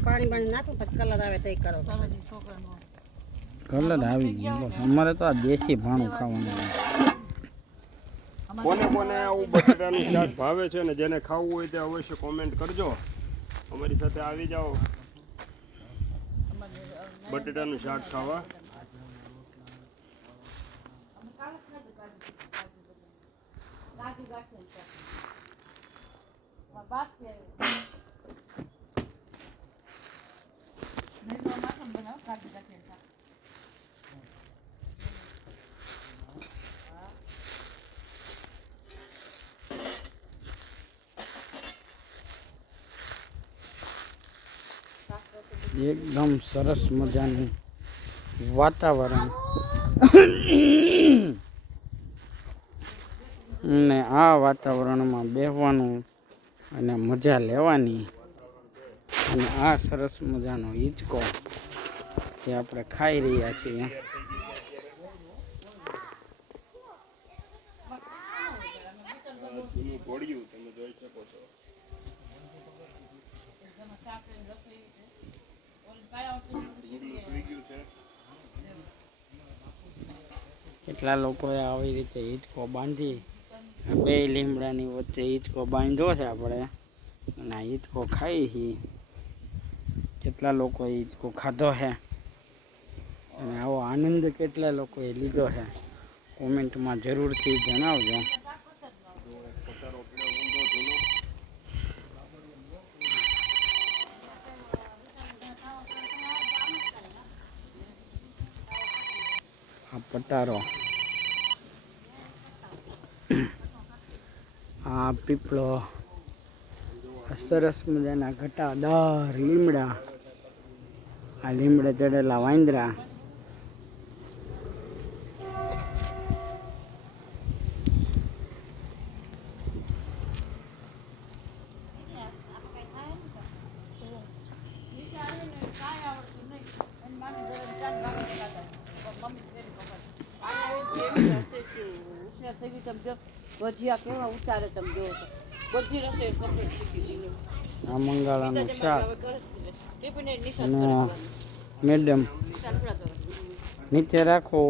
પાણી નાખું પછી કલર આવે તો કરો કલર આવી ગયો અમારે તો આ દેશી ભાણું ખાવાનું કોને કોને આવું બટેટાનું શાક ભાવે છે ને જેને ખાવું હોય તે અવશ્ય કોમેન્ટ કરજો અમારી સાથે આવી જાઓ બટેટાનું શાક ખાવા એકદમ સરસ મજાનું વાતાવરણ અને આ વાતાવરણમાં બેસવાનું અને મજા લેવાની અને આ સરસ મજાનો હિંચકો જે આપણે ખાઈ રહ્યા છીએ તમે જોઈ શકો છો કેટલા લોકોએ આવી રીતે હિંચકો બાંધી બે લીમડાની વચ્ચે હિંચકો બાંધ્યો છે આપણે અને આ હિંચકો ખાઈ છીએ કેટલા લોકોએ હિંચકો ખાધો છે અને આવો આનંદ કેટલા લોકોએ લીધો છે કોમેન્ટમાં જરૂરથી જણાવજો આ પટારો આ પીપળો સરસ મજાના ઘટાદાર લીમડા આ લીમડા ચડેલા વાંદરા ભજીયા કેવા ઉતારે તમે જો બધી રસોઈ કમ્પ્લીટ શીખી દીધી આ મંગાળાનું શાક અને મેડમ નીચે રાખો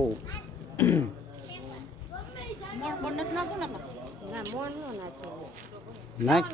નાખ